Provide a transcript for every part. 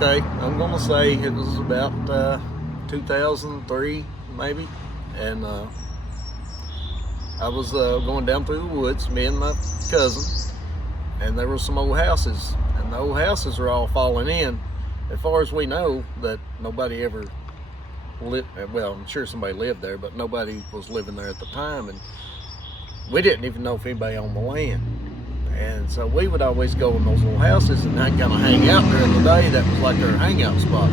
Okay, I'm gonna say it was about 2003 maybe, and I was going down through the woods, me and my cousin, and there were some old houses, and the old houses are all falling in. As far as we know, that nobody ever lived, well, I'm sure somebody lived there, but nobody was living there at the time, and we didn't even know if anybody owned the land. And so we would always go in those little houses and kind of hang out during the day. That was like our hangout spot.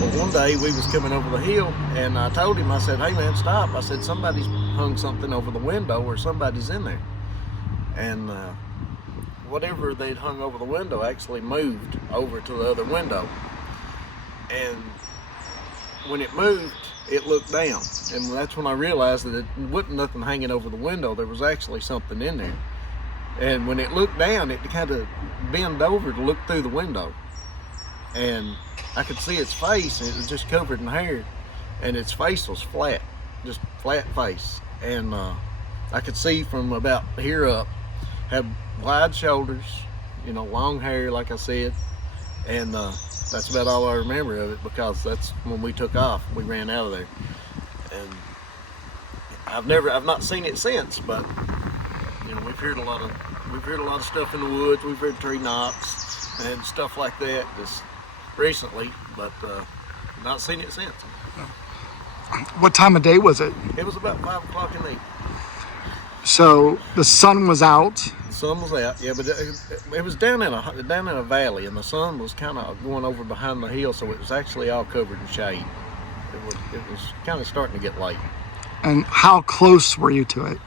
But one day we was coming over the hill, and I told him, I said, hey man, stop. I said, somebody's hung something over the window, or somebody's in there. And whatever they'd hung over the window actually moved over to the other window. And when it moved, it looked down. And that's when I realized that it wasn't nothing hanging over the window. There was actually something in there. And when it looked down, it kind of bent over to look through the window. And I could see its face, and it was just covered in hair. And its face was flat, just flat face. And I could see from about here up, had wide shoulders, you know, long hair, like I said. And that's about all I remember of it, because that's when we took off. We ran out of there. And I've not seen it since, but you know, we've heard a lot of stuff in the woods. We've heard tree knocks and stuff like that just recently, but not seen it since. What time of day was it? It was about 5 o'clock in the evening. So the sun was out. The sun was out, yeah, but it was down in a valley, and the sun was kind of going over behind the hill, so it was actually all covered in shade. It was kind of starting to get light. And how close were you to it?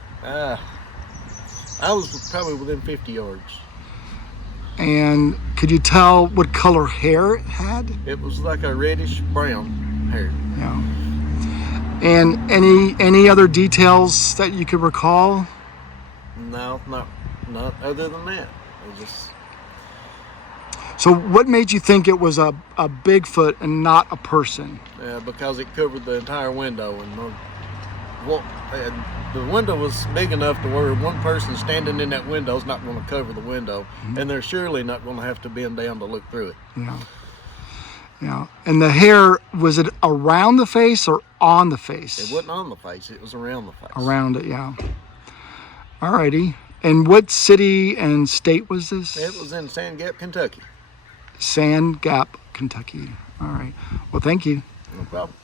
I was probably within 50 yards. And could you tell what color hair it had? It was like a reddish brown hair. Yeah. And any other details that you could recall? No, not other than that. It just... So what made you think it was a Bigfoot and not a person? Because it covered the entire window, and the window was big enough to where one person standing in that window is not going to cover the window, and they're surely not going to have to bend down to look through it. Yeah. Yeah. And the hair, was it around the face or on the face? It wasn't on the face, it was around the face. Around it, yeah. Alrighty. And what city and state was this? It was in Sandgap, Kentucky. Sandgap, Kentucky. All right. Well, thank you. No problem.